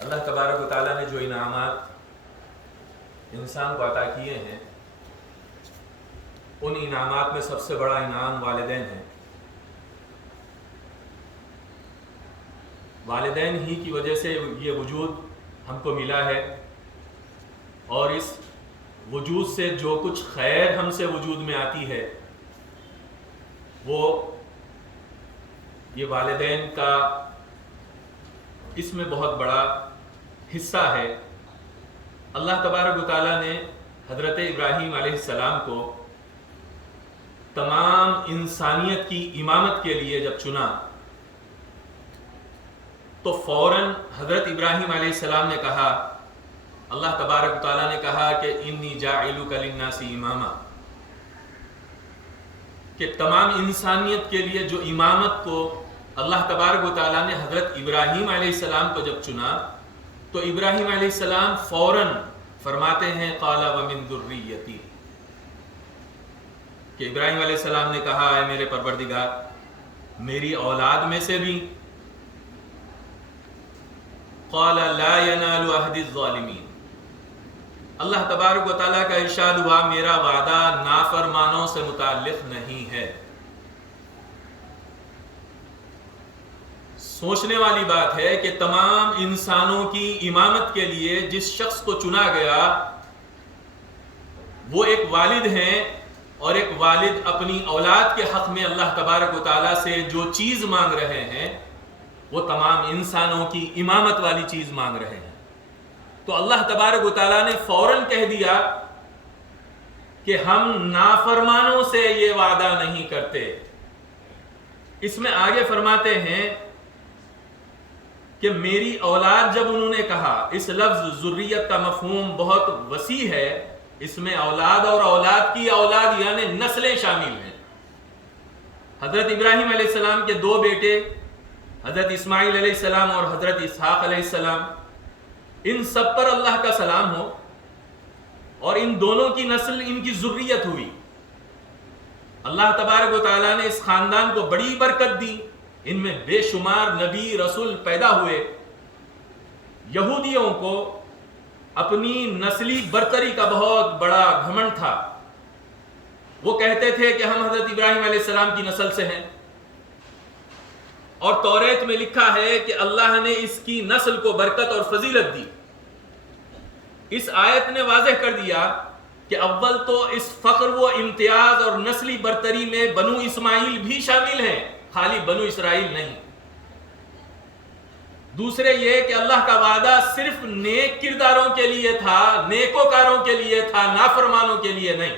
اللہ تبارک و تعالیٰ نے جو انعامات انسان کو عطا کیے ہیں، ان انعامات میں سب سے بڑا انعام والدین ہے۔ والدین ہی کی وجہ سے یہ وجود ہم کو ملا ہے، اور اس وجود سے جو کچھ خیر ہم سے وجود میں آتی ہے وہ یہ والدین کا اس میں بہت بڑا حصہ ہے۔ اللہ تبارک و تعالیٰ نے حضرت ابراہیم علیہ السلام کو تمام انسانیت کی امامت کے لیے جب چنا تو فوراً حضرت ابراہیم علیہ السلام نے کہا، اللہ تبارک و تعالیٰ نے کہا کہ انی جاعلک للناس اماما، کہ تمام انسانیت کے لیے جو امامت کو اللہ تبارک و تعالیٰ نے حضرت ابراہیم علیہ السلام کو جب چنا تو ابراہیم علیہ السلام فوراً فرماتے ہیں قال ومن ذریتی، کہ ابراہیم علیہ السلام نے کہا اے میرے پروردگار میری اولاد میں سے بھی۔ قال لا ینال عہد الظالمین، اللہ تبارک و تعالیٰ کا ارشاد ہوا میرا وعدہ نافرمانوں سے متعلق نہیں ہے۔ سوچنے والی بات ہے کہ تمام انسانوں کی امامت کے لیے جس شخص کو چنا گیا وہ ایک والد ہیں، اور ایک والد اپنی اولاد کے حق میں اللہ تبارک و تعالیٰ سے جو چیز مانگ رہے ہیں وہ تمام انسانوں کی امامت والی چیز مانگ رہے ہیں۔ تو اللہ تبارک و تعالیٰ نے فوراً کہہ دیا کہ ہم نافرمانوں سے یہ وعدہ نہیں کرتے۔ اس میں آگے فرماتے ہیں کہ میری اولاد جب انہوں نے کہا، اس لفظ ذریت کا مفہوم بہت وسیع ہے، اس میں اولاد اور اولاد کی اولاد یعنی نسلیں شامل ہیں۔ حضرت ابراہیم علیہ السلام کے دو بیٹے حضرت اسماعیل علیہ السلام اور حضرت اسحاق علیہ السلام، ان سب پر اللہ کا سلام ہو، اور ان دونوں کی نسل ان کی ذریت ہوئی۔ اللہ تبارک و تعالیٰ نے اس خاندان کو بڑی برکت دی، ان میں بے شمار نبی رسول پیدا ہوئے۔ یہودیوں کو اپنی نسلی برتری کا بہت بڑا گھمنڈ تھا، وہ کہتے تھے کہ ہم حضرت ابراہیم علیہ السلام کی نسل سے ہیں، اور توریت میں لکھا ہے کہ اللہ نے اس کی نسل کو برکت اور فضیلت دی۔ اس آیت نے واضح کر دیا کہ اول تو اس فخر و امتیاز اور نسلی برتری میں بنو اسماعیل بھی شامل ہیں، خالی بنو اسرائیل نہیں۔ دوسرے یہ کہ اللہ کا وعدہ صرف نیک کرداروں کے لیے تھا، نیکوکاروں کے لیے تھا، نافرمانوں کے لیے نہیں،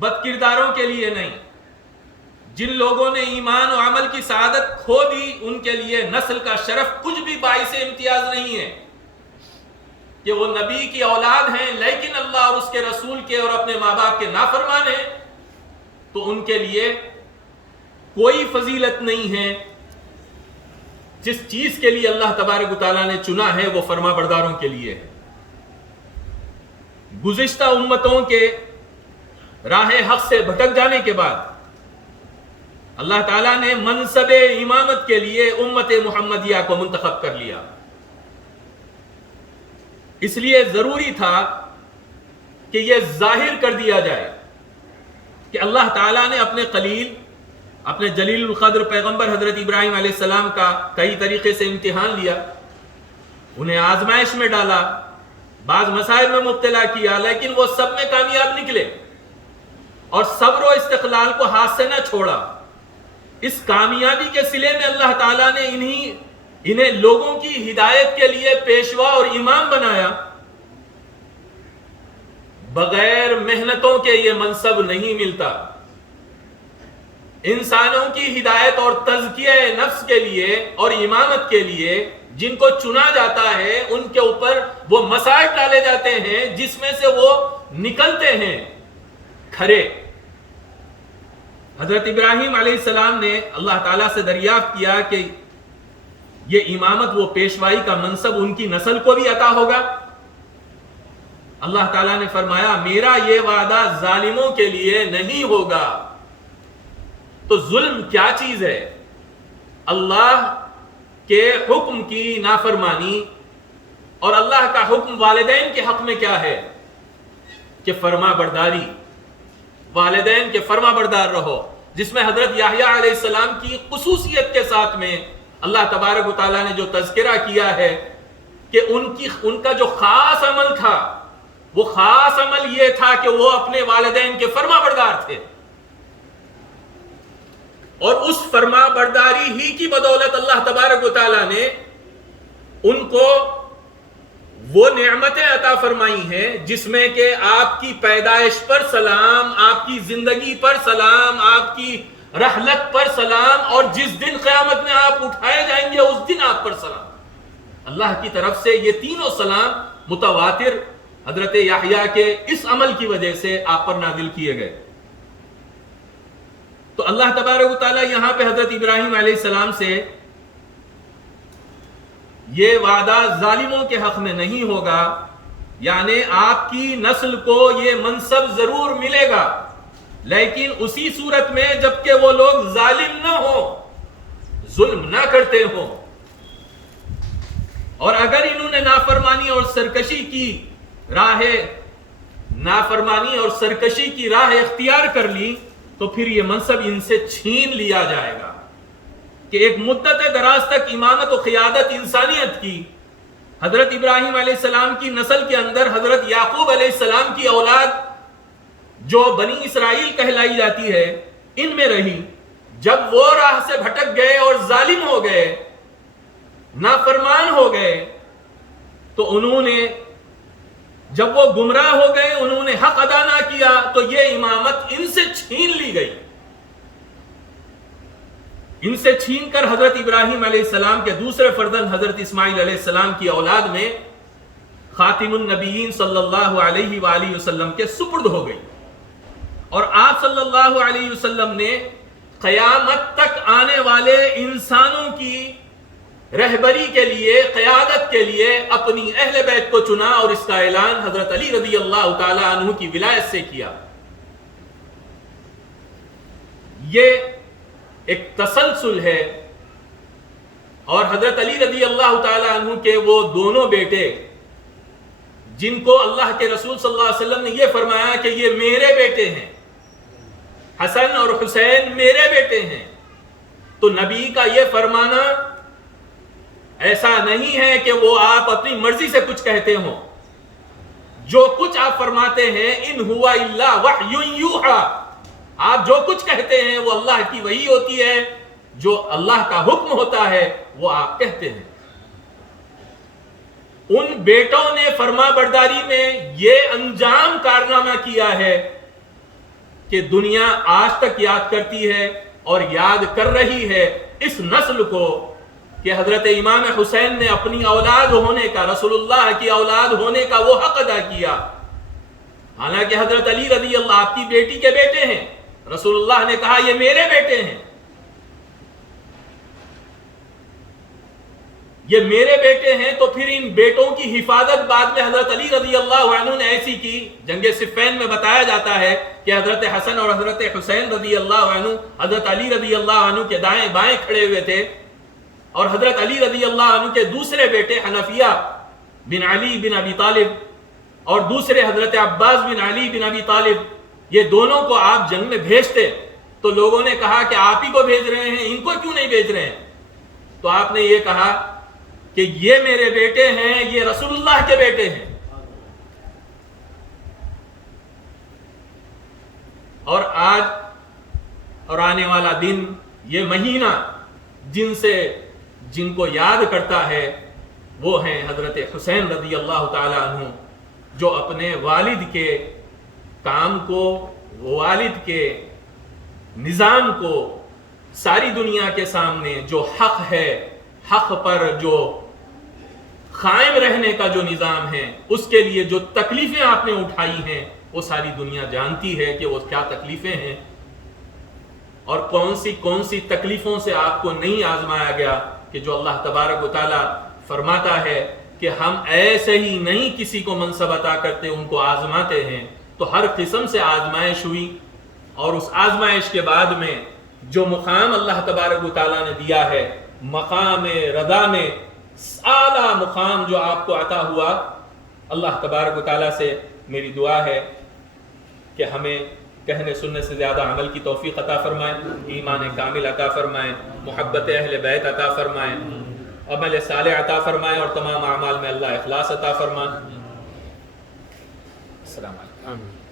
بد کرداروں کے لیے نہیں۔ جن لوگوں نے ایمان و عمل کی سعادت کھو دی ان کے لیے نسل کا شرف کچھ بھی باعث امتیاز نہیں ہے کہ وہ نبی کی اولاد ہیں لیکن اللہ اور اس کے رسول کے اور اپنے ماں باپ کے نافرمان ہیں، تو ان کے لیے کوئی فضیلت نہیں ہے۔ جس چیز کے لیے اللہ تبارک و تعالیٰ نے چنا ہے وہ فرما برداروں کے لیے ہے۔ گزشتہ امتوں کے راہ حق سے بھٹک جانے کے بعد اللہ تعالیٰ نے منصب امامت کے لیے امت محمدیہ کو منتخب کر لیا۔ اس لیے ضروری تھا کہ یہ ظاہر کر دیا جائے کہ اللہ تعالیٰ نے اپنے خلیل، اپنے جلیل القدر پیغمبر حضرت ابراہیم علیہ السلام کا کئی طریقے سے امتحان لیا، انہیں آزمائش میں ڈالا، بعض مسائل میں مبتلا کیا، لیکن وہ سب میں کامیاب نکلے اور صبر و استقلال کو ہاتھ سے نہ چھوڑا۔ اس کامیابی کے صلے میں اللہ تعالیٰ نے انہیں لوگوں کی ہدایت کے لیے پیشوا اور امام بنایا۔ بغیر محنتوں کے یہ منصب نہیں ملتا۔ انسانوں کی ہدایت اور تزکیہ نفس کے لیے اور امامت کے لیے جن کو چنا جاتا ہے ان کے اوپر وہ مسائل ڈالے جاتے ہیں جس میں سے وہ نکلتے ہیں کھرے۔ حضرت ابراہیم علیہ السلام نے اللہ تعالیٰ سے دریافت کیا کہ یہ امامت وہ پیشوائی کا منصب ان کی نسل کو بھی عطا ہوگا۔ اللہ تعالیٰ نے فرمایا میرا یہ وعدہ ظالموں کے لیے نہیں ہوگا۔ تو ظلم کیا چیز ہے؟ اللہ کہ حکم کی نافرمانی، اور اللہ کا حکم والدین کے حق میں کیا ہے کہ فرما برداری، والدین کے فرما بردار رہو، جس میں حضرت یحییٰ علیہ السلام کی خصوصیت کے ساتھ میں اللہ تبارک و تعالیٰ نے جو تذکرہ کیا ہے کہ ان کا جو خاص عمل تھا، وہ خاص عمل یہ تھا کہ وہ اپنے والدین کے فرما بردار تھے، اور اس فرما برداری ہی کی بدولت اللہ تبارک و تعالیٰ نے ان کو وہ نعمتیں عطا فرمائی ہیں جس میں کہ آپ کی پیدائش پر سلام، آپ کی زندگی پر سلام، آپ کی رحلت پر سلام، اور جس دن قیامت میں آپ اٹھائے جائیں گے اس دن آپ پر سلام۔ اللہ کی طرف سے یہ تینوں سلام متواتر حضرت یحییٰ کے اس عمل کی وجہ سے آپ پر نازل کیے گئے۔ تو اللہ تبارک و تعالیٰ یہاں پہ حضرت ابراہیم علیہ السلام سے یہ وعدہ ظالموں کے حق میں نہیں ہوگا، یعنی آپ کی نسل کو یہ منصب ضرور ملے گا، لیکن اسی صورت میں جبکہ وہ لوگ ظالم نہ ہوں، ظلم نہ کرتے ہوں، اور اگر انہوں نے نافرمانی اور سرکشی کی راہ اختیار کر لی تو پھر یہ منصب ان سے چھین لیا جائے گا کہ ایک مدت دراز تک امامت و قیادت انسانیت کی حضرت ابراہیم علیہ السلام کی نسل کے اندر حضرت یعقوب علیہ السلام کی اولاد جو بنی اسرائیل کہلائی جاتی ہے ان میں رہی۔ جب وہ راہ سے بھٹک گئے اور ظالم ہو گئے، نافرمان ہو گئے، تو انہوں نے جب وہ گمراہ ہو گئے، انہوں نے حق ادا نہ کیا، تو یہ امامت ان سے چھین لی گئی۔ ان سے چھین کر حضرت ابراہیم علیہ السلام کے دوسرے فرزند حضرت اسماعیل علیہ السلام کی اولاد میں خاتم النبیین صلی اللہ علیہ وآلہ وسلم کے سپرد ہو گئی، اور آپ صلی اللہ علیہ وسلم نے قیامت تک آنے والے انسانوں کی رہبری کے لیے، قیادت کے لیے اپنی اہل بیت کو چنا، اور اس کا اعلان حضرت علی رضی اللہ تعالی عنہ کی ولایت سے کیا۔ یہ ایک تسلسل ہے، اور حضرت علی رضی اللہ تعالی عنہ کے وہ دونوں بیٹے جن کو اللہ کے رسول صلی اللہ علیہ وسلم نے یہ فرمایا کہ یہ میرے بیٹے ہیں، حسن اور حسین میرے بیٹے ہیں، تو نبی کا یہ فرمانا ایسا نہیں ہے کہ وہ آپ اپنی مرضی سے کچھ کہتے ہوں۔ جو کچھ آپ فرماتے ہیں ان ہوا الا وحی یوحی، آپ جو کچھ کہتے ہیں وہ اللہ کی وحی ہوتی ہے، جو اللہ کا حکم ہوتا ہے وہ آپ کہتے ہیں۔ ان بیٹوں نے فرما برداری میں یہ انجام کارنامہ کیا ہے کہ دنیا آج تک یاد کرتی ہے اور یاد کر رہی ہے اس نسل کو کہ حضرت امام حسین نے اپنی اولاد ہونے کا، رسول اللہ کی اولاد ہونے کا وہ حق ادا کیا، حالانکہ حضرت علی رضی اللہ آپ کی بیٹی کے بیٹے ہیں، رسول اللہ نے کہا یہ میرے بیٹے ہیں، یہ میرے بیٹے ہیں، تو پھر ان بیٹوں کی حفاظت بعد میں حضرت علی رضی اللہ عنہ نے ایسی کی۔ جنگ صفین میں بتایا جاتا ہے کہ حضرت حسن اور حضرت حسین رضی اللہ عنہ حضرت علی رضی اللہ عنہ کے دائیں بائیں کھڑے ہوئے تھے، اور حضرت علی رضی اللہ عنہ کے دوسرے بیٹے حنفیہ بن علی بن ابی طالب اور دوسرے حضرت عباس بن علی بن ابی طالب، یہ دونوں کو آپ جنگ میں بھیجتے، تو لوگوں نے کہا کہ آپ ہی کو بھیج رہے ہیں، ان کو کیوں نہیں بھیج رہے ہیں؟ تو آپ نے یہ کہا کہ یہ میرے بیٹے ہیں، یہ رسول اللہ کے بیٹے ہیں، اور آج اور آنے والا دن، یہ مہینہ جن کو یاد کرتا ہے وہ ہیں حضرت حسین رضی اللہ تعالی عنہ، جو اپنے والد کے کام کو، والد کے نظام کو ساری دنیا کے سامنے جو حق ہے، حق پر جو قائم رہنے کا جو نظام ہے، اس کے لیے جو تکلیفیں آپ نے اٹھائی ہیں وہ ساری دنیا جانتی ہے کہ وہ کیا تکلیفیں ہیں، اور کون سی تکلیفوں سے آپ کو نہیں آزمایا گیا، کہ جو اللہ تبارک و تعالی فرماتا ہے کہ ہم ایسے ہی نہیں کسی کو منصب عطا کرتے، ان کو آزماتے ہیں۔ تو ہر قسم سے آزمائش ہوئی، اور اس آزمائش کے بعد میں جو مقام اللہ تبارک و تعالی نے دیا ہے مقام رضا میں اعلیٰ مقام جو آپ کو عطا ہوا، اللہ تبارک و تعالیٰ سے میری دعا ہے کہ ہمیں کہنے سننے سے زیادہ عمل کی توفیق عطا فرمائے، ایمان کامل عطا فرمائے، محبت اہل بیت عطا فرمائے، عمل صالح عطا فرمائے، اور تمام اعمال میں اللہ اخلاص عطا فرمائے۔ السلام علیکم۔